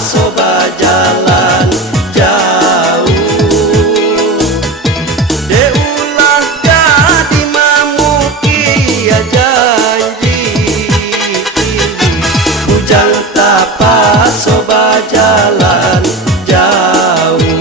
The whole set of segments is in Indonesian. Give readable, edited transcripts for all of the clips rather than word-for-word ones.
soba jalan jauh. Deulah jadi mamuki ya janji, bujang tapa soba jalan jauh.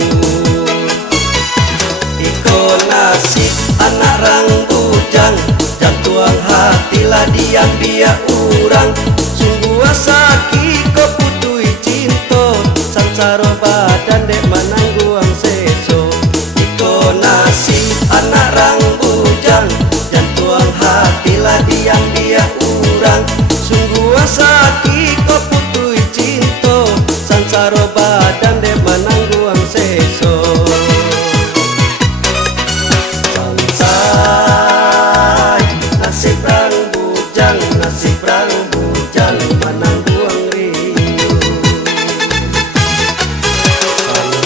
Iko nasib anak rang bujang, jantuang hatilah diam dia urang. Sungguh sakit ko putui cinta, sansaro badan dek manangguang seso. Iko nasib anak rang bujang, jantuang hatilah diam dia urang. Sungguh sakit ko putui cinta, sansaro badan dek manangguang seso. Nasib rang bujang, nasib rang bujang manangguang rindu.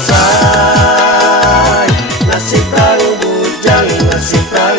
Sansai, nasib rang bujang, nasib rang